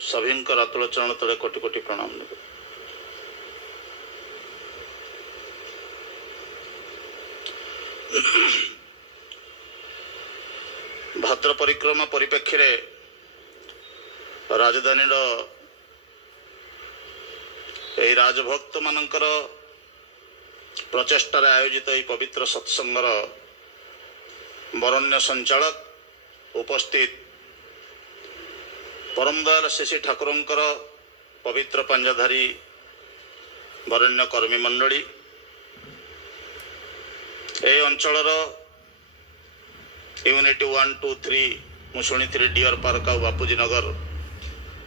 सभी आतुल चरण तले कोटि कोटि प्रणाम नेबे। भद्र परिक्रमा परिप्रेक्षी राजधानी राजभक्त मानकर प्रचेष्टार आयोजित यह पवित्र सत्संगर वरण्य संचालक उपस्थित परम दयाल शेषी ठाकुरंकर पवित्र पंजाधारी वरण्य कर्मी मंडली ए अंचल यूनिट 1, 2, 3 मु शुणी डियर पार्क आ बापूजी नगर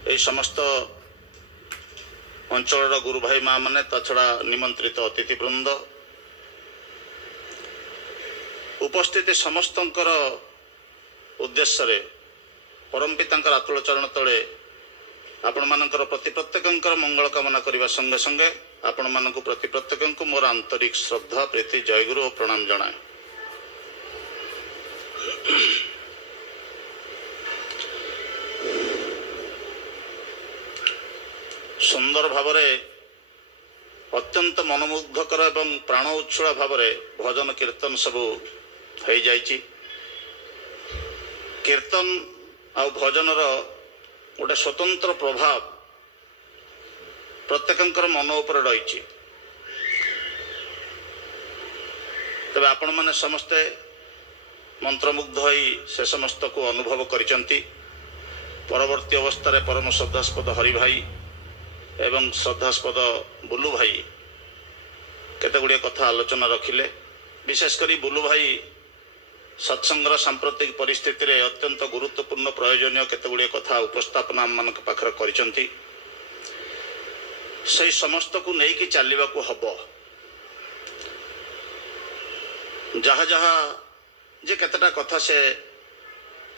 ये समस्त अंचल गुरु भाई माँ मैंने ताछड़ा निमंत्रित अतिथिवृंद उपस्थित समस्तंकर उद्देश्य परम पितांकर आतुल चरण तले आपण मानकर प्रति प्रत्येकंकर मंगल कामना करने संगे संगे आपण मानक प्रति प्रत्येक मोर आंतरिक श्रद्धा प्रीति जयगुरु और प्रणाम जनाए। सुंदर भावरे अत्यंत मनमुग्धकर एवं प्राण उच्छुला भावरे भजन कीर्तन सबू हो जाइछि। कीर्तन आ भजनर गोटे स्वतंत्र प्रभाव प्रत्येकंकर मन उपर रही। तबे आपण माने समस्ते मंत्रमुग्ध होई से समस्त को अनुभव करिसंती। परवर्ती अवस्था परम श्रद्धास्पद हरि भाई एवं श्रद्धास्पद बुलू भाई केते गुड़िया कथा आलोचना रखिले। विशेषकर बुलू भाई सत्संगर सांप्रतिक परिस्थिति रे अत्यंत गुरुत्वपूर्ण प्रयोजनीय केते गुड़िया कथा उपस्थापन आम मान पाखर करिसंती। से समस्त को नहीं कि चलवा को हबो जहा जहा जे केतेटा कथा से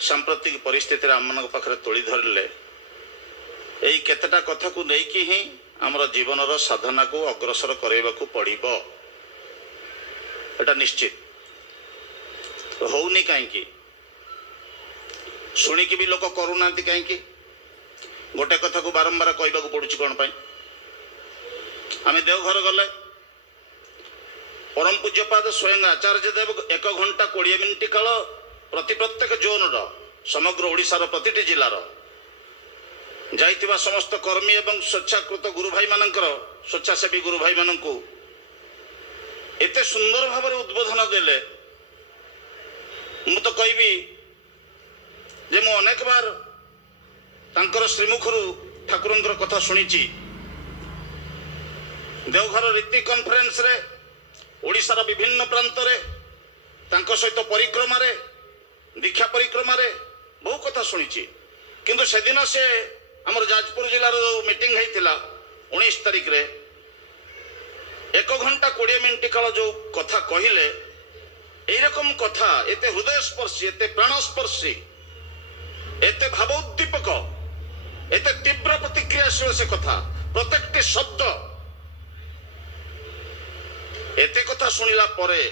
सांप्रतिक परिस्थिति आम मान पाखर तोली धरले यही केतेटा कथा को नहीं कि ही आमर जीवन साधना को अग्रसर करने को पड़िबो एटा निश्चित होउनी कहीं शुणिकी भी लोक करूना कहीं गोटे कथा को बारंबार कहवा पड़ुच कौन पाई। आम देवघर गले परम पूज्यपाद स्वयं आचार्य देव 1 घंटा 20 मिनिट काल प्रति प्रत्येक जोन समग्र ओडिशार प्रतिटी जिलार जाइथिबा समस्त कर्मी एवं स्वेच्छाकृत गुरु भाई मानकर स्वेच्छासेवी गुरु भाई मानकु एते सुंदर भाव उद्बोधन देले। मु तो कहबी जे मु अनेक बार तांकर श्रीमुखरु ठाकुरंकर कथा सुनिची। देवघर रीति कॉन्फ्रेंस रे ओडिशार विभिन्न प्रांत रे तांको सहित परिक्रमा रे दीक्षा परिक्रमा रे बहु कथा सुनिची। किंतु सेदिन से आमर जाजपुर जिलार मीटिंग होइतिला 19 तारिख रे 1 घंटा 20 मिनिट काल जो कथा कहिले एरकम कथा एते हृदय स्पर्शी एते प्राणस्पर्शी एते भावोद्दीपक एते तीव्र प्रतिक्रियाशील से कथा प्रत्येक शब्द एते कथा सुनिला परे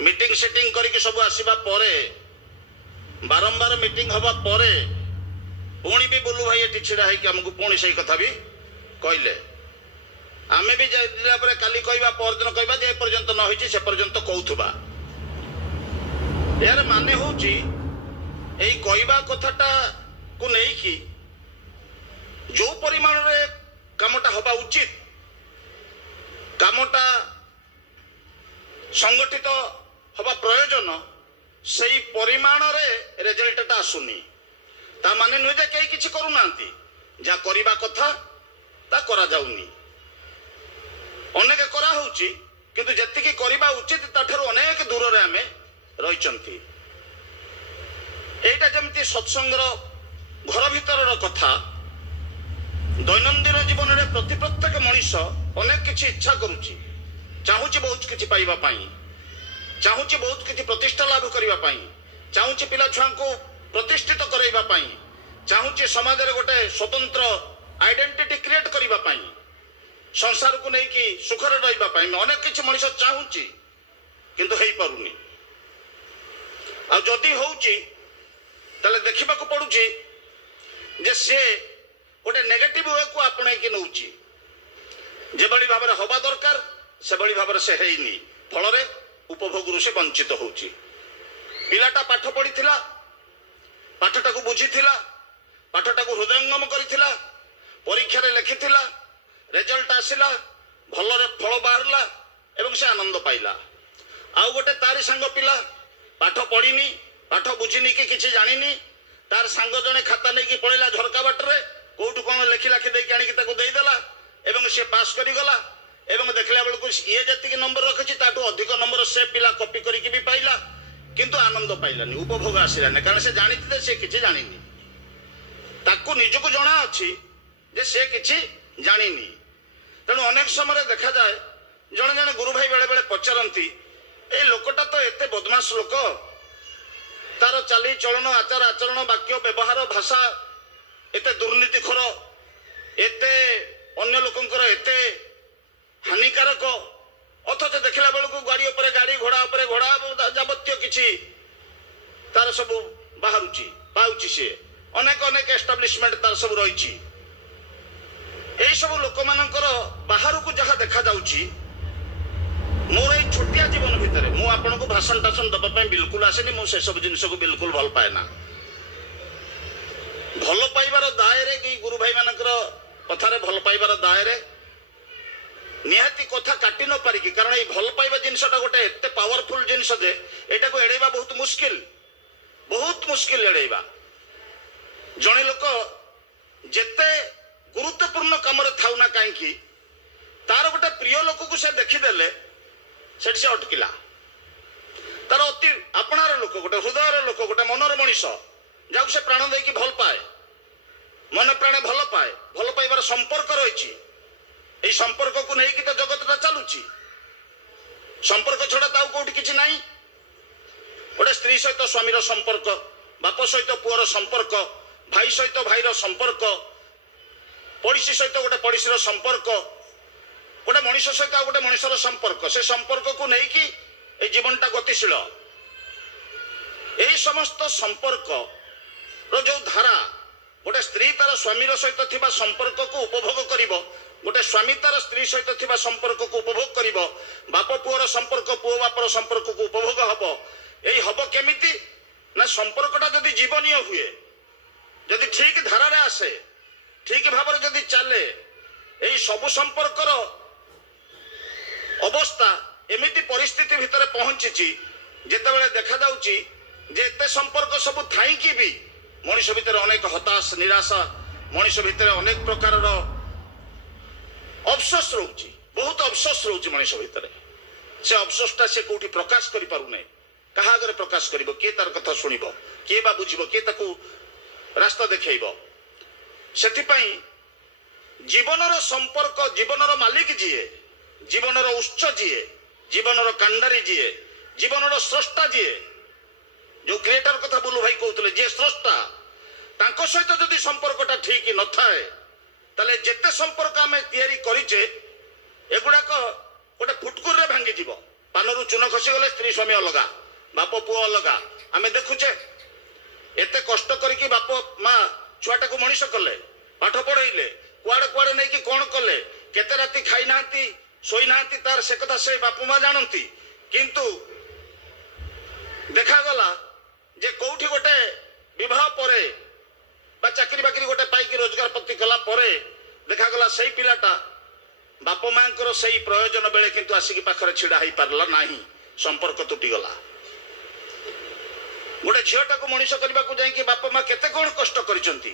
मीटिंग सेटिंग करके सब आसीबा परे बारंबार मीटिंग हवा परे पुणी भी बुलू भाई ये छिड़ा है कि हमको पुणी सही कथा भी कहले आमे भी जिला पर काली कहवा परदिन कहवा जे पर्यंत न होइछि से पर्यंत कहउथबा यार माने होउछि एई कहवा कथाटा को नहीं कि जो परिमाण रे कामटा हबा उचित कामटा संगठित हबा प्रयोजन सही परिमाण रे रिजल्टटा आसुनी ता माने नुहे जे कई किछि करू नांती जा करिबा कथा ता करा जाउनी अनेक करा होउची किंतु जतिकी करिबा उचित ताठारु अनेक दूर रे आमे रहिचंती। एटा जेमति सत्संगर घर भीतर कथा दैनंदिन जीवन रे प्रति प्रत्येक मनुष्य अनेक किछि इच्छा करूची चाहूची बहुत किछि पाइबा पाई चाहूची बहुत किछि प्रतिष्ठा लाभ करिबा पाई चाहूची पिला छुआ को प्रतिष्ठित करैबा पाई चाहूची समाज रे गोटे स्वतंत्र आइडेंटिटी क्रिएट करिबा पाई संसार को नहीं कि सुखर रहिबा पाई अनेक किछि मनुष्य चाहूची किंतु हेई पारुनी आ जदी होउची तले देखिबा को पडुची जे सी गोटे नेगेटिव वे को आपणेकी नौची जेभली भाव में हवा दरकार से भाव में से हैनी फल उपभोग से वंचित होची पिलाटा पाठ पढ़ी पाठटा को बुझी पाठटा को हृदयंगम करिथिला परीक्षा रे लिखिथिला रिजल्ट आसिला भल फल बाहरला एवं से आनंद पाइला आउ गोटे तारी सांग पिला पाठ पढ़ीनी पाठ बुझीनी कि किछि जानिनी तार सांग जने खाता नहीं कि पळेला झरका बाटरे कोठु कोन लेखि लाखि देकी आनी कि ताको देई देला एवं से पास करी गला एवं देखला बेलको ये जति नंबर रखिछि ताटू अधिक नंबर से पिला कॉपी करिकि भी पाइला किंतु आनंद पाइलानी उपभोग आसिलानी कारण से जानिथिले से किछि जानिनी ताको निजको जणा अछि जे से किछि जानिनी तेणु अनेक समय देखा जाए जड़े जड़े गुरु भाई बेले बेले पचारती ए लोकटा तो एते बदमाश लोक तार चाली चलन आचार आचरण वाक्य व्यवहार भाषा एते दुर्नीतिखोर एते अन्य लोकंकर एते हानिकारक अथच देखला बेलू गाड़ी उपरे गाड़ी घोड़ा उपरे घोड़ा जावत्य किछि तार सब बाहरुची पाउची से अनेक अनेक एस्टाब्लिशमेंट तार सब रही यही सब लोक मानकर बाहर को जहाँ देखा जाउची मोर ये छोटिया जीवन भितर मु आपन को भाषण टाषण दबाई बिल्कुल आसेनी मु से सब जिनस को बिल्कुल भल पाए ना भल पाइबार दायरे कि गुरु भाई मानकर कथारे भल पाइबार दायरे निहाती कथा काटी न पारिकी कारण ये भल पाइबा जिनसटा गोटे एते पावरफुल जिनस जे एटा को एड़ेबा बहुत मुश्किल एड़ेबा जणे लोक जेते गुरुत्वपूर्ण कम थाउ ना कहीं तार गोटे प्रिय लोक को से देखीदेले से अटकिला तार अति आपणार लोक गोटे हृदय लोक गोटे मनर मनीष जाऊ से प्राण देकी भल पाए मन प्राणे भल पाए भल पाइबार संपर्क रही यही संपर्क को लेकिन तो जगतटा चलुची संपर्क छड़ा ताऊ कोठी किछि नाही गोटे स्त्री सहित स्वामीर संपर्क बाप सहित पुअर संपर्क भाई सहित भाईर संपर्क पड़ोसी सहित गोटे पड़ोसी संपर्क गोटे मनीष सहित गोटे मनीषर संपर्क से संपर्क को लेकिन जीवनटा गतिशील यही समस्त संपर्क रो जो धारा गोटे स्त्री तार स्वामीर सहित थिबा संपर्क को उपभोग करिवो गोटे स्वामी तार स्त्री सहित थिबा संपर्क को उपभोग करिवो बाप पुअर संपर्क पुओ बापर संपर्क को उपभोग हबो यही हबो केमिति ना संपर्कटा जदि जीवनीय हुए जदि ठीक धारा रे आसे ठीक भाव में जदि चले यही सबु संपर्कर अवस्था एमिति परिस्थिति भितर पहुंची जितेबाला देखा जाउची जे एते संपर्क सब थाईकी भी मनुष्य भितर अनेक हताश निराशा मनुष्य भितर अनेक प्रकार अफसोस रोची बहुत अफसोस रोची मनुष्य भितर से अफसोसटा से कोठी प्रकाश करि पारु नै कहा आगे प्रकाश करिवो के तार कथा सुनिबो के बा बुझिबो के ताकू रास्ता देखैबो सेथिपाई जीवनर संपर्क जीवनर मालिक जीए जीवनर उच्च जीए जीवनर कांडारी जीए जीवनर स्रष्टा जीए जो क्रिएटर कथा बुलू भाई कहते जे स्रष्टा तांको सहित जदि संपर्कटा ठीक न थाए ताले जेते संपर्क आमे तैयारी करिचे एगुड़ाक गोटे फुटकुर रे भांगी जीव पानरु चून खसी गले स्त्री स्वामी अलगा बाप पुओ अलगा आमे देखुचे एते कष्ट करके बाप माँ छुआटा को मनीष कले पाठ पढ़ेले कुआड़े कुआड़े नहीं कि कौन कले केते राति खाई नांती सोई नांती तार से कथा से बापू माँ जानती किंतु देखा गला जे कोठी गोटे विवाह परे बा चाकरी बाकरी गोटे पाइकी रोजगार पत्ती कला परे देखा गला सही पिलाटा बाप मांकर सही प्रयोजन बेले किंतु आसिकी पाखरे छिड़ा ही पारला नाही संपर्क तुटी गला गोटे झीटा को मनीष करने को जाकि बाप माँ केते कौन कष्ट करिसंती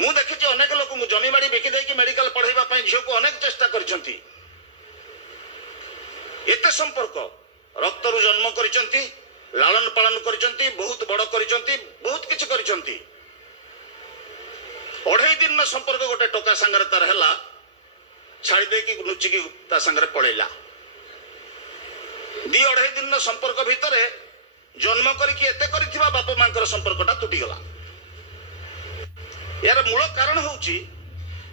मु देखिछि अनेक लोक जमी बाड़ी बिकी देकी मेडिकल पढ़ाइबा झील को अनेक चेष्टा करिसंती एते संपर्क रक्तरु जन्म करिसंती लालन पालन करिसंती बहुत बड़ करिसंती बहुत किछि करिसंती 2.5 दिन संपर्क गोटे टोका संगे तार हैला छाड़ी देकी लुचिकी ता संगे पळैला 2.5 दिन संपर्क भितर जन्म करके एते करिथिबा बाप मांकर संपर्कटा तुटी गला यार मूल कारण होउची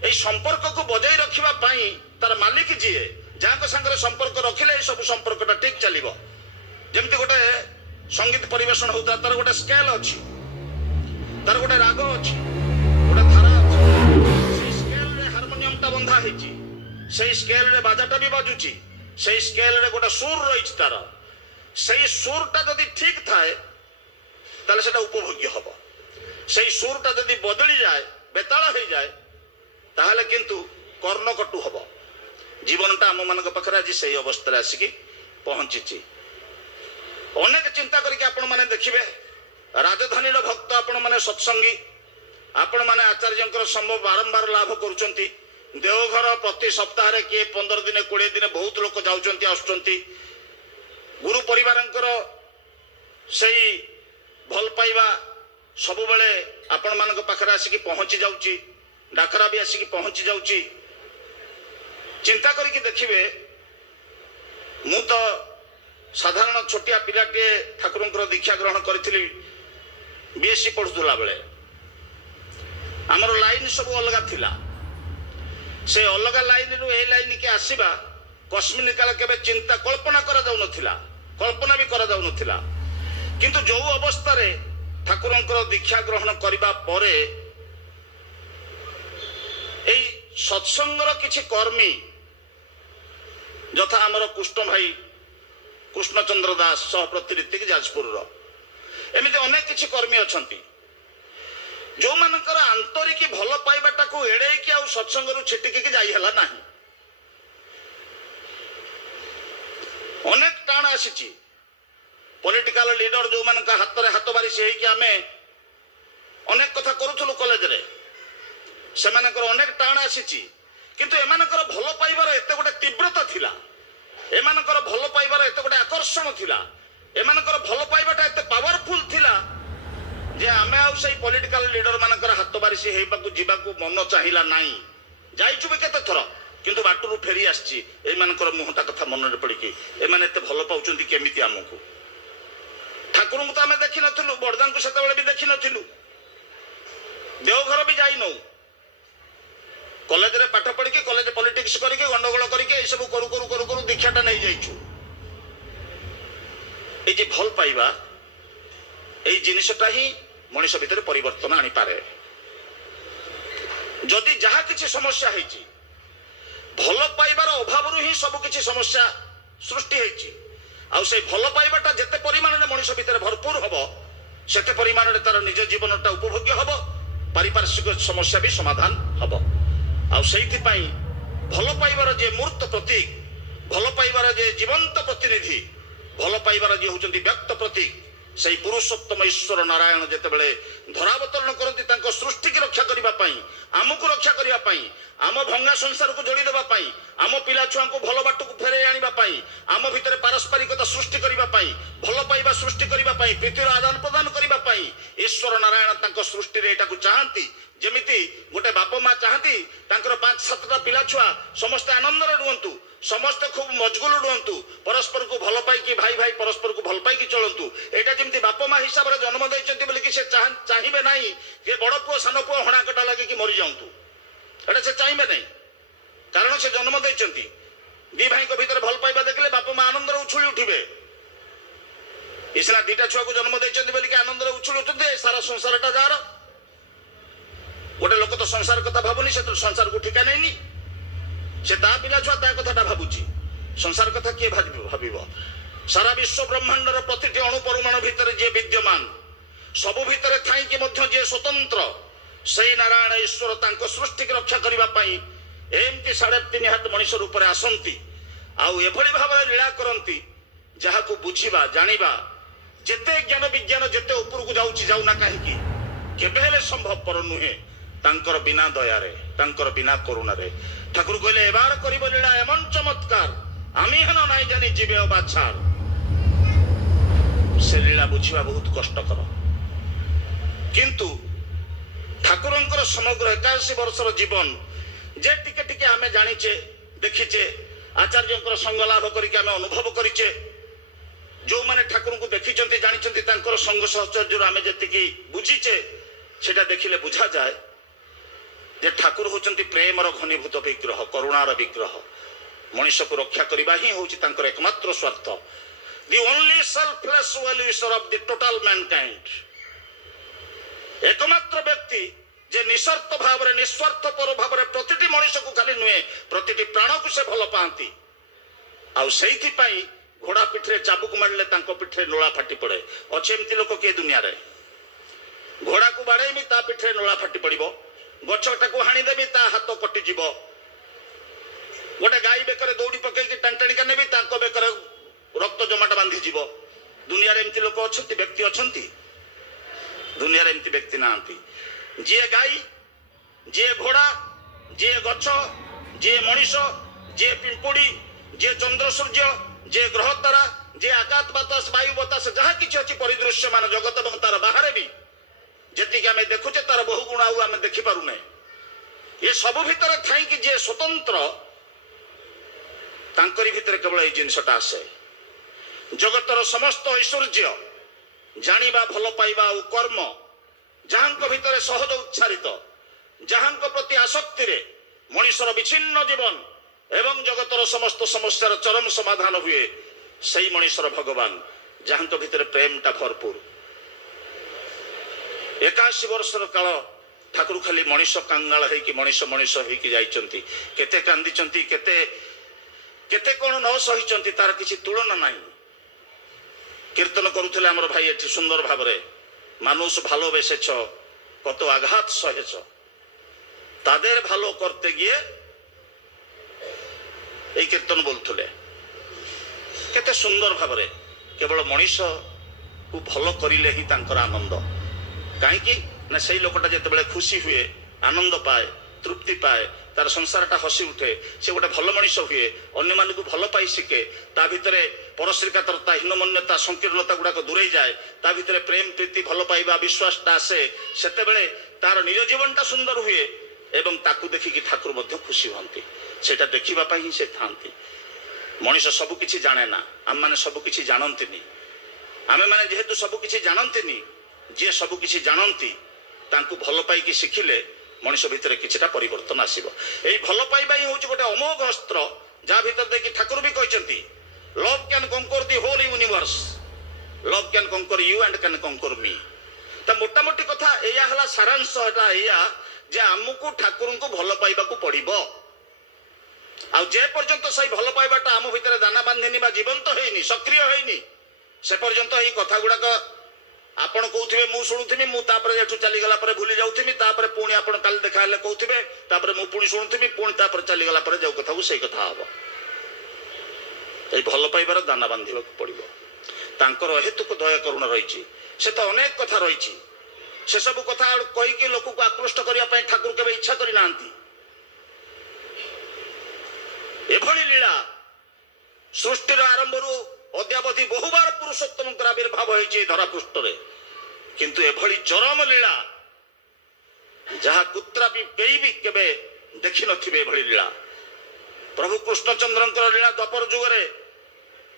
ए संपर्क को बजाई रखिबा पाई तार मालिक जीए जाको संगे संपर्क रखिले सब संपर्कटा ठीक चलिबो जेमति गोटे संगीत परिवेशन होता तार गोटे स्केल अछि तार गोटे राग अच्छी गोटे धारा अच्छी स्केल रे हारमोनियम टा बंधा होती से स्केल रे बाजाटा भी बाजुची से स्केल रे गोटे सुर रही तार से सुरटा जदि ठीक थाए ताले सेटा उपभोग्य हब से सुरटा जदि बदली जाए बेताल हो जाए ताहले किंतु कर्णकटु हब जीवनटा आम मान पाखे आज से अवस्था आसिकी पहुंची अनेक चिंता करके आपण माने देखिबे राजधानी भक्त आपण माने सत्संगी आपण माने आचार्य संभव बारंबार लाभ करुचंती देवघर प्रति सप्ताह किए 15 दिन 20 दिन बहुत लोक जाउचंती आसुचंती गुरु परिवारंकर सही भल पाइबा सबु बेले आपण मान पाखे आसिकी पहुंची जाउची डाकरा भी आसिकी पहुंची जाउची चिंता करके देखिबे मु तो साधारण छोटिया पिलाटे ठाकुर दीक्षा ग्रहण करी बीएससी पढ़ुला बेले आमर लाइन सब अलग थिला से अलग लाइन रु ए लाइन के आसीबा कस्मिन काल केबे चिंता कल्पना करा जाउ नथिला कल्पना भी करा जाउ नथिला किंतु जो अवस्था रे ठाकुरंकर दीक्षा ग्रहण करिबा परे एई सत्संगर किछि कर्मी यथा आमर कृष्ण भाई कृष्णचंद्र दास सह प्रतिनिधि जाजपुर एमती अनेक किछि कर्मी अछंती जो मानकर आंतरिक भल पाइबाटा को एड़े कि आउ सत्संग छिटिकी जाई हला नाही अनेक टाण आसी पॉलिटिकल लीडर जो मान हाथ में हाथ बारी से आम अनेक कथा करूँ कॉलेज रे से अनेक टाण आसी किंतु एमानकर भल पाइबार एते गोटे तीव्रता थिला एमानकर भल पाइबार एते गोटे आकर्षण थिला एमानकर भल पाइबाटा एते पावरफुल थिला जे आमे आउ सही पॉलिटिकल लीडर मानकर हाथ बारी से हेबाकू जीवाकू मन चाहिला नाही जाइछु बे केते थरा किंतु बाटरू फेरी आछि एमानकर मुहटा कथा मन रे पड़ी कि एमाने एते भल पाउचंती केमिति हमकू ठाकुर को तो आमे देखि नथिलु बरदान को सेते बेले भी देखि नथिलु देवघर भी जाई नौ कॉलेज रे पाठ पढ़ी कॉलेज पॉलिटिक्स करके गंडगोल करके ए सब करू करू करू करू दीक्षाटा नहीं जाइछु ए जे भल पाइबा ए जिनिसटा ही मनुष्य भितर परिवर्तन आनी पारे जदि जहा किछि समस्या हेछि भल पाइबार अभाव ही सब किछि समस्या सृष्टि हेछि आ से भल पाइबाटा जेते परिमाण रे मनुष्य भितर भरपूर हबो सेते परिमाण रे तार निज जीवनटा उपभोग्य हबो पारिपार्श्विक समस्या भी समाधान हबो आ सेइथि पई भल पाइबार जे मूर्त प्रतीक भल पाइबार जे जीवंत प्रतिनिधि भल पाइबार जे होचंती व्यक्त प्रतीक से पुरुषोत्तम ईश्वर नारायण जेतेबेले धरावतरण करती तांको सृष्टि की रक्षा करिबा पई आमको रक्षा करिबा पई आम भंगा संसार को जोड़ी देबा पई आम पिला छुआ को भल बाट को फेरे आनिबा पई आम भितर पारस्परिकता सृष्टि करिबा पई भल पाइबा सृष्टि करिबा पई प्रीतिर आदान प्रदान करिबा पई ईश्वर नारायण तांको सृष्टि रे एटा को चाहंती जेमिति गोटे बाप माँ चाहती तांकर 5-7टा पिला छुआ समस्त आनंद रे रुहंतु समस्त खूब मजगुल रुहंतु परस्पर को भल पाई भाई भाई परस्पर को भल पाई चलतु एटा जेमती बाप माँ हिसाब रे जन्म दैछंती बोली कि से चाहिबे नाही कि बड़ पुओ सान पुओ हणा कटा लागे कि मरि जाउतु एटा से चाहिबे नाही कारण से जन्म दैछंती दी भाई को भीतर भल पाइबा देखले बाप माँ आनंद रे उछुली उठिबे इसना दीटा छुआ को जन्म दैछंती बोली कि आनंद रे उछुली उठुते सारा संसारटा जार गोटे लोक तो संसार कथा भावुनी से तो संसार को ठिका नहीं से ता पिला छुआ ता कथाटा भावुची संसार कथा किए भाविब सारा विश्व ब्रह्मांडर प्रतिटी अणु परमाणु भितर जे विद्यमान सबु भितर थाई कि मध्य जे स्वतंत्र सही नारायण ईश्वर तांको सृष्टि की रक्षा करिबा पई एमती 3.5 हाथ मनुष्य रूप में आसंती आउ एभली भाव लीला करती जहाँ को बुझिबा जानिबा जेते ज्ञान विज्ञान जेते ऊपर को जाउची जाउना काहेकि केबे हेले संभवपर नुहे तांकर बिना दयारे तांकर बिना करुणा रे ठाकुर कहले एबार करिब लीला एमन चमत्कार आमी हन नाइ जानि जीवे बाछार से लीला बुझिबा बहुत कष्टकर किंतु ठाकुरंकर समग्र 81 वर्षर जीवन जे टिके टिके आमे जानिचे देखिचे आचार्यंकर संग लाभ करके आमे अनुभव करिचे जो माने ठाकुर को देखिचंती जानिचंती तांकर संग सहचर्य आमे जेतिकी बुझिचे सेटा देखिले बुझा जाए जे ठाकुर होचंती प्रेमर घनीभूत विग्रह करुणार विग्रह मनुष्य को रक्षा करबा ही होची तांकर एकमात्र स्वार्थ the only selfless well wisher of the total Mankind एकमात्र व्यक्ति जे निस्वार्थ भाव निस्वार्थपर भाव प्रतिटी मनीष को खाली नुहे प्रतिटी प्राण को से भल पाती घोड़ा पिठरे चाबुक मारे पिठरे नोला फाटी पड़े अच्छे एमती लोक किए दुनिया रे घोड़ा को बाड़ेमी ता पिठरे नोला फाटी पड़ो गछटा को हाणीदेवी ता हाथ कटिज गोटे गाई बेकर दौड़ी पकईकि टाणी नेबी बेकर रक्त जमाट बांधीज दुनिया एमती लोक अच्छा व्यक्ति अच्छा दुनिया एमती व्यक्ति ना जी गाई जी घोड़ा जी गछ जी मनीष जी पिंपुड़ी जी चंद्र सूर्य जे ग्रह तारा जे आकाश बातास वायु बतास जहाँ किसी अच्छी परिदृश्य मान जगत और तार बाहर भी जी आम देखुचे तार बहु गुण आम देखिपारूना ये सब भितर थी कि जे स्वतंत्र तांकरी भितर केवल ये जिनसटा आसे जगतर समस्त ऐश्वर्य जानिबा भल पाइबा और कर्म जहाँ भितर सहज उत्साहित जहाँ प्रति आसक्ति रे मनीषर विच्छिन्न जीवन एवं जगतर समस्त समस्यार चरम समाधान हुए सही मनीषर भगवान जहाँ भितर प्रेमटा भरपूर 81 वर्षर काल ठाकुर खाली मनीष कांगाल होइकि मनीष मनीष होइकि जाइचंती केते कांदिचंती केते केते कोन न सहिचंती तार किछि तुलना नाही कीर्तन करुथिले हमर भाई एठी सुंदर भाबरे मानुष भालोबेसेछ कत आघात सहेछ तादेर भालो करते गिए এই কীর্তন বলুলে কেতে সুন্দর ভাবে কেবল মনীষ কু ভাল করিলে হি তাঙ্কর আনন্দ কাইকি না সেই লোকটা যেতবেলে খুশি হুয়ে আনন্দ পায় তৃপ্তি পায় তার সংসারটা হসি উঠে সে গোটে ভাল মনীষ হুয়ে অন্য মানুষ ভাল পাই শিখে তা ভিতরে পরশ্রীকাতরতা হীনমন্যতা সংকীর্ণতা গুড়াক দূরেই যায় তা ভিতরে প্রেম প্রীতি ভাল পাইবা বিশ্বাসটা আসে সেতেবেলে তার নিজ জীবনটা সুন্দর হুয়ে এবং তাকু দেখিকি ঠাকুর মধ্য খুশি হନ୍ତି সেটা দেখিবা পাই হি সে থাନ୍ତି মনীষ সবু কিছু জানে না আমি মানে সবু কিছু জানন্তিনি আমি মানে যেহেতু সবু কিছু জানন্তিনি যে সবু কিছু জানନ୍ତି তাଙ୍କୁ ভাল পাইকি শিখিলে মনীষ ভিতরে কিছুটা পরিবর্তন আসিব এই ভাল পাইবা হি হচ্ছে গোটে অমোঘ অস্ত্র যা ভিতর দেখি ঠাকুর বি কইছন্তি love can conquer the whole universe love can conquer you and can conquer me তা মোটামোটি কথা এয়া হলা সারাংশ এটা এয়া যে আমକୁ ଠାକୁରଙ୍କୁ ଭଲ ପାଇବାକୁ ପଡିବ ଆଉ ଯେ ପର୍ଯ୍ୟନ୍ତ ସେଇ ଭଲ ପାଇବାଟା ଆମ ଭିତରେ ଦାନା ବାନ୍ଧିନି ବା ଜୀବନ୍ତ ହେଇନି ସକ୍ରିୟ ହେଇନି ସେ ପର୍ଯ୍ୟନ୍ତ ଏଇ କଥା ଗୁଡାକ ଆପଣ କହୁଥିବେ ମୁଁ ଶୁଣୁଥିବି ମୁଁ ତାପରେ ଏଠୁ ଚାଲିଗଲା ପରେ ଭୁଲି ଯାଉଥିବି ତାପରେ ପୁଣି ଆପଣ କାଲି ଦେଖା ହେଲେ କହୁଥିବେ ତାପରେ ମୁଁ ପୁଣି ଶୁଣୁଥିବି ପୁଣି ତାପରେ ଚାଲିଗଲା ପରେ ଯୋଉ କଥାକୁ ସେଇ କଥା ହବ ଏଇ ଭଲ ପାଇବାର ଦାନା ବାନ୍ଧିବାକୁ ପଡିବ ତାଙ୍କର ହେତୁକ ଦୟା କରୁଣା ରହିଛି ସେ ତ ଅନେକ କଥା ରହିଛି से सब कथा कहीकि लोक को आकृष्ट करने ठाकुर के इच्छा करना एभली लीला सृष्टिर आरंभ अद्यावधि बहुबार पुरुषोत्तम आविर्भाव होती धरापृष्ठ किंतु एभली चरम लीला जहाँ कुत्रा भी कई भी केबे देखि नथिबे एभली लीला प्रभु कृष्णचंद्र लीला द्वापर जुगरे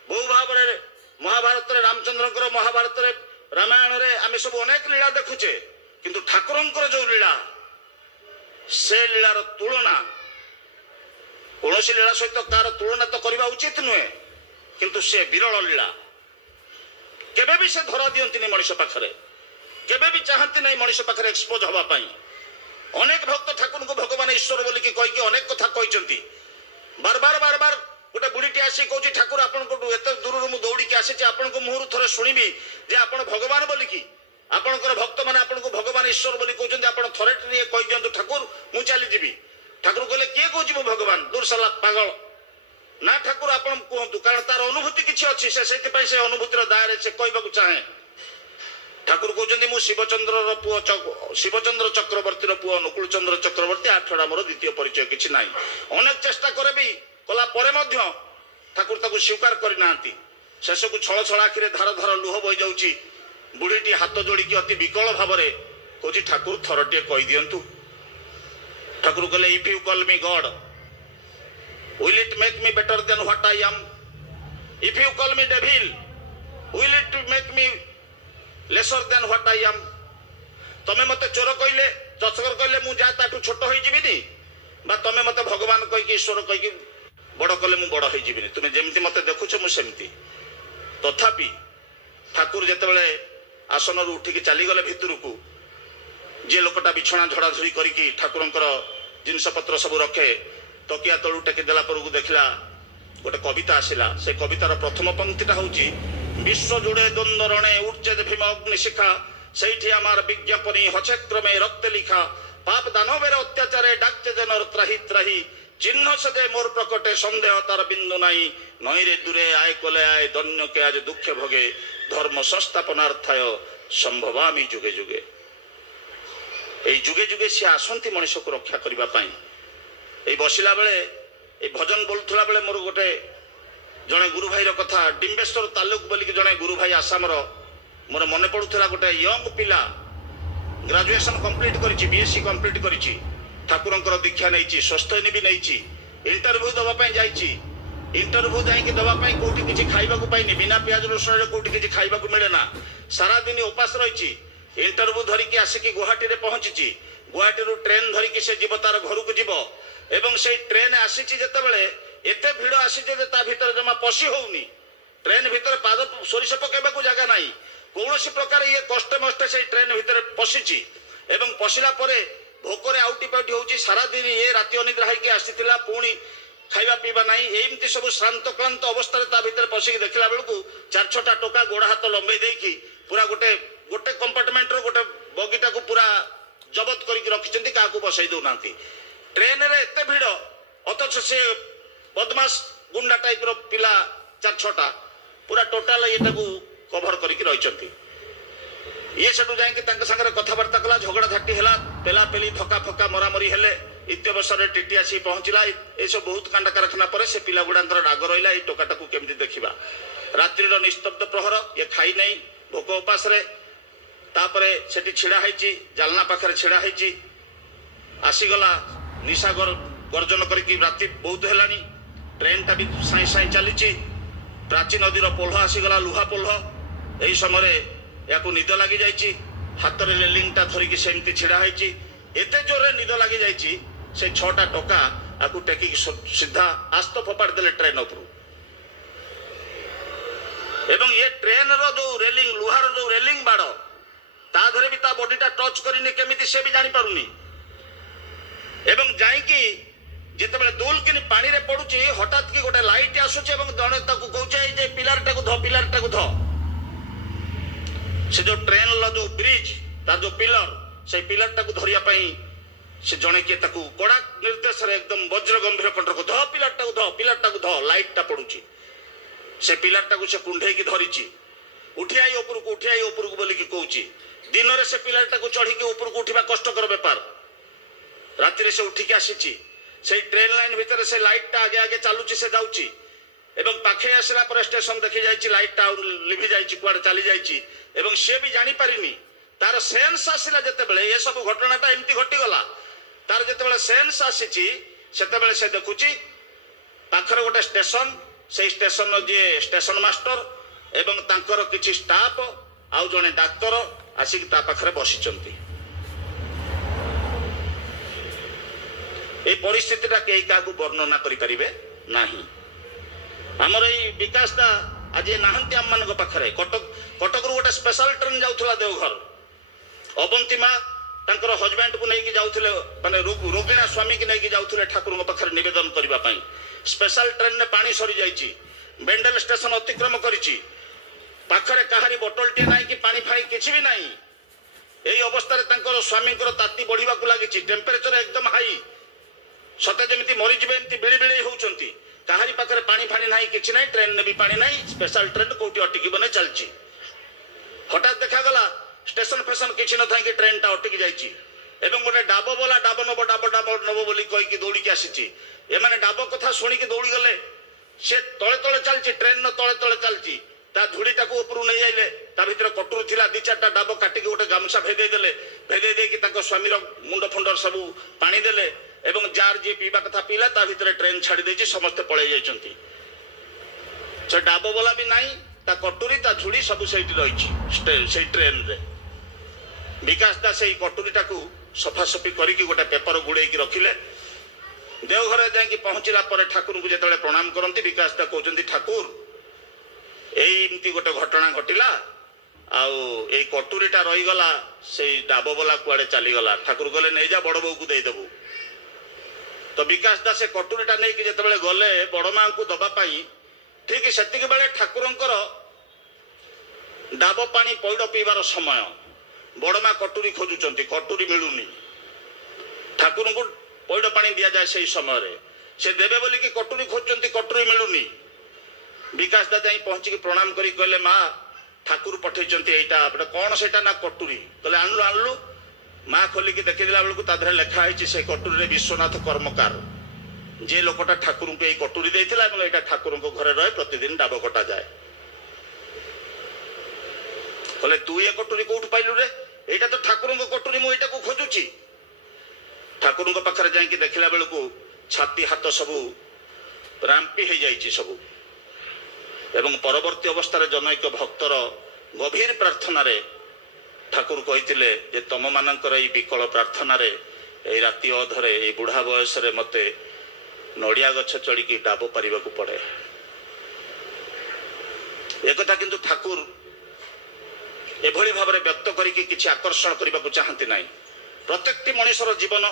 बहु भाव महाभारत रामचंद्र महाभारत रामायण रे आमे सब अनेक लीला देखुचे किंतु ठाकुरंकर जो लीला से लीलार तुलना कौन लीला सहित तार तुलना तो करबा उचित नुहे किंतु से विरल लीला केबे भी से धरा दियंतिनी मनीष पाखरे केबे भी चाहती नहीं मनीष पाखरे एक्सपोज हवा पाई अनेक भक्त ठाकुर को भगवान ईश्वर बोली कि कहीकि अनेक कथा कहते बार बार बार बार गोटे बुढ़ी आसी कहूँ ठाकुर आपत दूर मुझे दौड़ी आसी आपण मुहर थोड़े शुणी जे आप भगवान बोलिकी आपंकर भक्त मैंने आपको भगवान ईश्वर बोली कहते आप थे कही दिंतु ठाकुर मुझे चलीजी ठाकुर कहले किए कहूँ मु भगवान दूर सारा पागल ना ठाकुर आप कहतु कारण तार अनुभूति किसी अच्छी से अनुभूतिर दायरे से कहवाक चाहे ठाकुर कहते मु शिवचंद्र पुओ शिवचंद्र चक्रवर्ती पुओ अनुकूल चंद्र चक्रवर्ती आठड़ा मोर द्वितीय परिचय किसी ना अनेक चेष्टा करे कला परे मध्य ठाकुर ताकू स्वीकार करना शेष को छल छल आखिरे धार धार लुह बही जाऊँगी बुढ़ीटी हाथ जोड़िकी अति विकल भाव कौच ठाकुर थरटे कही दिंतु ठाकुर कहले if you call me God will it make me better than what I am if you call me devil will it make me lesser than what I am तमे मते चोर कहले चचकर कहले मु जा ताठू छोट होई जीविनी बा तमे मते भगवान कहीकि ईश्वर कहीकि बड़ कले मु बड़ होई जीविनी तुमे जेमती मते देखुछ मु सेमती तथापि ठाकुर जेतेबेले आसन उठिकी चली गले भितर को जे लोकटा बिछଣା झड़ाझड़ी करिकी ठाकुरंकर जिनपत्र सब रखे तकिया तलू टेकी देला पर देखला गोटे कविता आसिला से कवितार प्रथम पंक्तिटा होची विश्व जुड़े द्वंद्व रणे उच्चेद भीम अग्निशिखा सैठी आमार विज्ञापनी हक्षेत्र में रक्त लिखा पाप दानवेर अत्याचारे डाकचे जनर त्राही त्राही चिन्ह सदे मोर प्रकटे सन्देह तार बिंदु नाई नईरे दूरे आय कले आय दन्य के आज दुख भोगे धर्म संस्थापनार्थाय संभवामी जुगे जुगे এই যুগে যুগে সে আসନ୍ତି মଣିষକୁ রক্ষা করিবা পাই এই বসিলা বেলে এই ভজন বলুথলা বেলে মোর গোটে জনে গুরু ভাইর কথা ডিম্বেশ্বর তালুক বলিকি জনে গুরু ভাই আসামর মোর মনে পড়ুথলা গোটে ইয়ং পিলা গ্রাজুয়েশন কমপ্লিট করিছি বিএসসি কমপ্লিট করিছি ঠাকুরঙ্কর দীক্ষা নেইছি স্বস্থয়নী বি নেইছি ইন্টারভিউ দেওয়া পাই যাইছি ইন্টারভিউ যাইকি দেওয়া পাই কোটি কিছু খাইবাকু পাইনি বিনা পিয়াজ রসুণরে কোটি কিছু খাইবাকু মিলে না সারা দিন উপাস রইছি इंटरव्यू धरिकी आसिकी गुवाहाटी रे पहुंची गुवाहाटी रु ट्रेन धरिकी से जीव तार घर को जीव एवं से ट्रेन आसी जेतेबेले एते भिड़ आसी जे ता भीतर जमा पशी होउनी ट्रेन भीतर पाद सोरिष पकेबाकू जगह नाही कौनसी प्रकार ये कष्ट मष्ट से ट्रेन भीतर पशिची एवं पशिला परे भोकरे आउटी पाउटी होउची सारा दिन ये राति अनिद्रा होइकी आसीतिला पुणी खाइबा पीबा नाही एमती सब श्रांत क्लांत अवस्था ता भीतर पशिकी देखला बेलकू 4-6टा टोका गोड़ा हाथ लंबे देकी पूरा गोटे गोटे कंपार्टमेंट रो गोटे बगीटा को पूरा जबत करके रखिछंती काकू बसई दउना ट्रेन रे एते भिड़ अथच से बदमाश गुंडा टाइप रो पिला 4-6टा पूरा टोटल एटा को कवर करके रहिछंती ये सेटू जाई कि तांका संगे कथावार्ता कला झगड़ा झाटी हला पेला पेली धक्का फक्का मरामरी हेले इत्यवसर टीटी आसी पहुंचला ए सब बहुत कांडा कारखाना पर से पिला गुडांकर राग रहिला ए टोकाटा को केमती देखिबा रात्रि रो निस्तब्ध प्रहर ये खाई नहीं भोक उपास रे तापरे सेठी छिड़ा हैची जालना पाखरे छिड़ा हैची आसीगला निशा गर्जन करके राति बहुत हेलानी ट्रेन टा भी साई साई चलीची प्राची नदीर पोल्ह आसीगला लुहा पोल्ह यही समय या निद लगी जाइची हाथ रे रेलिंग टा धरिकी सेमती छिड़ा हैची एते जोरे निद लगी जाइची से 6टा टोका आकु टेकी सीधा आस्त फोपाड़ देले ट्रेन उपरू एवं ये ट्रेन रो जो रेलिंग लुहार जो रेलिंग बाड़ ता धरे भी ता बॉडीटा टच करिने केमिति से भी जानि पारुनी एवं जाईकी जेतेबेले दूल किनि पानी रे पडुची हठात की गोटे लाइट आसुची एवं जणे ताकू कहउचे जे पिलरटा को ध से जो ट्रेन लो जो ब्रिज ता जो पिलर से पिलरटा को धरिया पई से जणे के ताकू कोडा निर्देश रे एकदम वज्र गंभीर कंठ को ध पिलरटा को ध लाइट टा पडुची से पिलरटा को से कुंढे की धरिची उठी आई ऊपर को बोली की कहउची दिन रे से पिलरटा को चढ़ी के ऊपर को उठिबा कष्टकर व्यापार राति रे से उठी के आसीची से ट्रेन लाइन भीतर से लाइट टा आगे आगे चालुची से जाउची एवं पाखे आसला पर स्टेशन देखि जाइची लाइट टा लिभि जाइची कुआड चली जाइची एवं से भी जानि पारिनी तार सेंस आसिला जते बेले ये सब घटनाटा एमती घटी गला तार जते बेले सेंस आसीची सेते बेले से देखुची पाखरे गोटे स्टेशन से स्टेशन जे स्टेशन मास्टर एवं तांकर किछि स्टाफ आउ जने डाक्टर आसिक ता पाखरे बसिचंती ए परिस्थितिटा केही काकू वर्णना करि परिबे नाही हमर ए विकास दा आज नाहंती आम मान पाखरे कटक गोटे स्पेशल ट्रेन जाउथला देवघर अवंतिमा तांकर हजबैंड को नहीं जाउथले माने रोगिणा स्वामी की नहीं जाउथले ठाकुर पाखरे निवेदन करबा पई स्पेशल ट्रेन ने पानी सरी जाइची बेंडल स्टेशन अतिक्रम करिची पाखरे कहारी बोतलटे नाही कि पानी फाणी किछि भी नाही एई अवस्था रे तांकर स्वामी ताती बढ़िबा को लागिची टेम्परेचर एकदम हाई सते जेमिति मरि जिबे एमति बिळी बिळी होउचंती कहारी पाखरे पानी फाणी नाही किछि नाही ट्रेन ने भी पानी नाही स्पेशल ट्रेन कोठी अटकी बने चलची हठात देखा गला स्टेशन फेशन किछि न थाई कि ट्रेन टा अटकी जाइची एवं गोटे डाबो बोला डाबो नबो बोली कहि कि दौड़ी के आसीची ए माने डाबो कथा सुनी कि दौड़ी गले से तळे तळे चलची ट्रेन न तळे तळे चलची ता धुड़ीटा को ऊपर नहीं आइले ता भीतर कटुर थिला 2-4टा डाबो काटी के गोटे गामछा भेदे दे कि ताको स्वामी रो मुंड फुंडर सब पानी देले एवं जार जे पीबा कथा पीला ता भीतर ट्रेन छाड़ी देछि समस्त पळे जाइचंती से डाबो बोला भी नाही ता कटुरी ता झुड़ी सब सेठी रहिछि से ट्रेन रे विकास दा से कटुरीटा को सफा सफी करी कि गोटे पेपर गुड़े की रखिले देवघर जाई पहुंचला पर ठाकुर को जेतले प्रणाम करंती विकास दा कहउचंती ठाकुर एमती गोटे घटना घटिला आउ ए कटुरीटा रहीगला से डाब बोला कुआड़े चलीगला ठाकुर गले नहीं जा बड़ बो को देदेबू तो विकास दास से कटुरीटा नहीं कि जिते गले बड़ माँ को दवापाई ठीक से बेले ठाकुरंकर डाब पानी पैड़ पीबार समय बड़ माँ कटुरी खोजुंट कटुरी मिलूनी ठाकुर को पैड़ पानी दि जाए से समय से देवे बोली कि कटुरी खोजुंट कटुरी मिलूनी विकास दा जाई पहुंची प्रणाम करी कहले माँ ठाकुर पठेइचंती एटा कौन सेटा ना कटुरी कहले आनलु आनलु माँ खोलिकी देखिदेला बेलू ता लेखा है से कटुरी विश्वनाथ कर्मकार जे लोकटा ठाकुर को यही कटुरी देइथिला एवं एटा ठाकुर को घरे रहे प्रतिदिन डाब कटा जाए कहले तू ये कटुरी कोठ पाइलु रे एटा तो ठाकुर को कटुरी मु एटा को खोजुची ठाकुर को पाखरे जाई देखिला बेलू छाती हाथ सबू राम्पी हो जाइए सबू एवं परवर्ती अवस्था जनैक भक्तर गभीर प्रार्थना रे ठाकुर कहिथिले जे तम मानकर ई विकल प्रार्थना रे ए राति अधरे ए बुढ़ा बयस रे मते नड़िया गछ चढ़ी डाब पारिबा को पड़े एक कथा किंतु ठाकुर एभली भाव में व्यक्त करिकी किछि आकर्षण करने को चाहती नहीं प्रत्येकटी मनुष्यर जीवन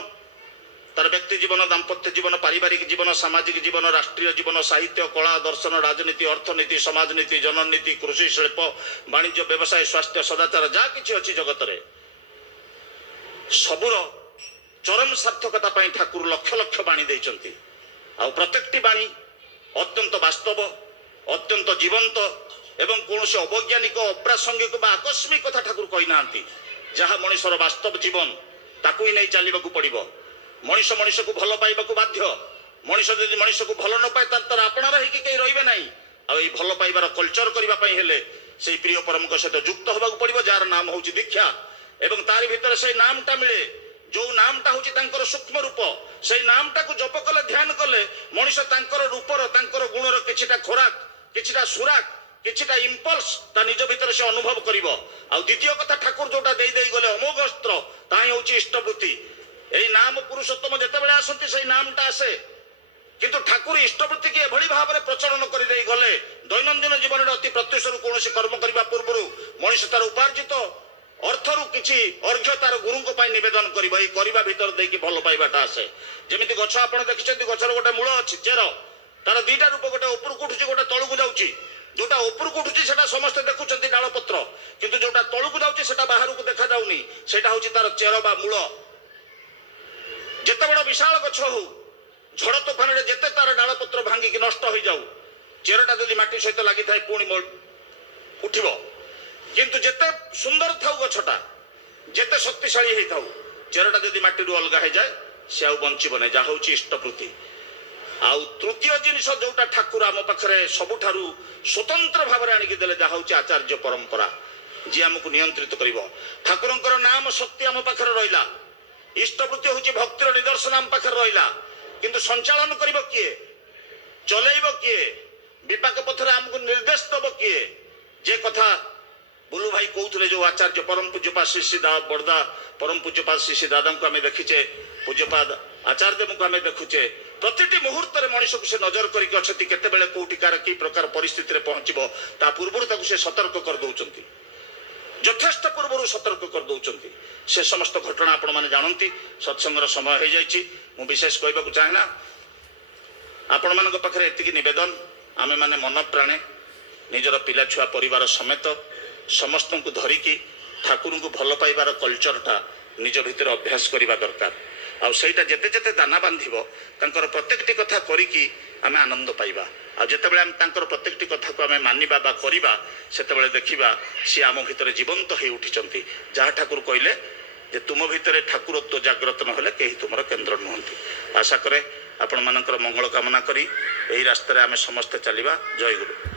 तार व्यक्ति जीवन दाम्पत्य जीवन पारिवारिक जीवन सामाजिक जीवन राष्ट्रीय जीवन साहित्य कला दर्शन राजनीति अर्थनीति समाजनीति जननीति कृषि शिल्प वाणिज्य व्यवसाय स्वास्थ्य सदाचार जहाँ किसी अच्छी जगत रे सबुर चरम सार्थकता पाई ठाकुर लक्ष लक्ष बाणी देइचंती आ प्रत्येकटी बाणी अत्यंत वास्तव अत्यंत जीवंत एवं कौन से अवैज्ञानिक अप्रासंगिक आकस्मिक कथा ठाकुर कही ना जहाँ मनुष्यर वास्तव जीवन ताकू ही नहीं चलने पड़ो मनुष्य मनुष्य को भल पाइबा बाध्य मनुष्य जब मनुष्य को भल न पाए तार आपणार ही कहीं रही ना आई भल पाइबार कल्चर करने से प्रिय परम सहित युक्त होगा पड़ो जार नाम हूँ दीक्षा एवं तार भीतर से नामटा मिले जो नामटा हूँ सूक्ष्म रूप से नामटा को जप कले ध्यान कले मनुष्य रूपर गुणर किछिटा खोराक किछिटा सुराक किछिटा इम्पल्स ता निज भीतर से अनुभव करिवो आ द्वितीय कथा ठाकुर जोटा देई देई गले अमोघ अस्त्र ताही होची इष्टवृत्ति एई नाम पुरुषोत्तम जेते बेले आसंती सेई नामटा आसे किंतु ठाकुर इष्टवृत्ति की एभली भाव में प्रचलन कर देई गले दैनंदिन जीवन अति प्रत्युषरु कोनोसी कर्म करबा पूर्वरु मनुष्य तार उपार्जित अर्थरु किछि अर्घ्य तार गुरुंको पाई निवेदन करिबो एई करिबा भीतर देकी भल पाइबाटा आसे जेमिति गछ आपण देखिछन्ती गछर गोटे मूल अछि चेर तार दुईटा रूप गोटे ऊपर उठुची गोटे तळकु जाउची जोटा ऊपर उठुची सेटा समस्त देखुचंती डाल पत्र किंतु जोटा तळकु जाउची सेटा बाहर को देखा जाउनी सेटा होची तार चेर बा मूल जेते बड़ विशाल गछ हो झड़ तोफान रे जेते तार डाल पत्र भांगी कि नष्ट हो जाऊ चेरटा जदि माटी सहित लगी थाए पुणी उठिबो किंतु जेते सुंदर थाउ गछटा जेते शक्तिशाली हे थाउ चेरटा जदि माटी रु अलगा हे जाए से आउ बंचिबो नै जा होची इष्टवृत्ति आउ तृतीय जिनिस जोटा ठाकुर आम पाखरे सबुठारु स्वतंत्र भाव में आणिकी देले जहा होची आचार्य परंपरा जी आमको नियंत्रित करिवो ठाकुरंकर नाम शक्ति आम पाखरे रहिला इष्टवृत्ति होची भक्तिर निदर्शन आम पाखरे रहिला किंतु संचालन करिवो किए चलेइबो किए विपाक पथरे आमको निर्देश दबो किए जे कथा बुलू भाई कहते जो आचार्य परम पूज्यपाद श्री श्री बड़दा परम पूज्यपाद श्री श्री दादा को आम देखीचे पूज्यपाद आचार्य को आम देखुचे प्रति मुहूर्त मनुष्य को से नजर करके अच्छी केतेबेले कोउटी कार की प्रकार परिस्थिति रे पहुंचबो ता पूर्व ताकू से सतर्क कर दउचंती यथेष्ट पूर्व सतर्क कर दउचंती से समस्त घटना आपण माने जानंती सत्संगर समय हो जाइछि मु विशेष कहबा को चाहेना आपण मानक पाखरे एतिकी निवेदन आमे माने मन प्राणे निजर पिला छुआ परिवार समेत समस्त को धरिकी ठाकुर को भल पाइबार कल्चरटा निज भितर अभ्यास करबा दरकार आउ सेटा जेते जेते दाना बांधिबो तांकर प्रत्येकटी कथा करिकी आमे आनंद पाइबा आ जेतेबेले आम तांकर प्रत्येकटी कथा को आमे मानिबा बा करिबा सेतेबेले देखिबा से आम भितर जीवंत हे उठिचंती जहा ठाकुर कहले जे तुम भितर ठाकुरत्व जाग्रत न हेले केही तुमर केंद्र नहंती आशा करे आपण मानकर मंगल कामना करी एही रास्ता रे आमे समस्त चलिबा जय गुरु।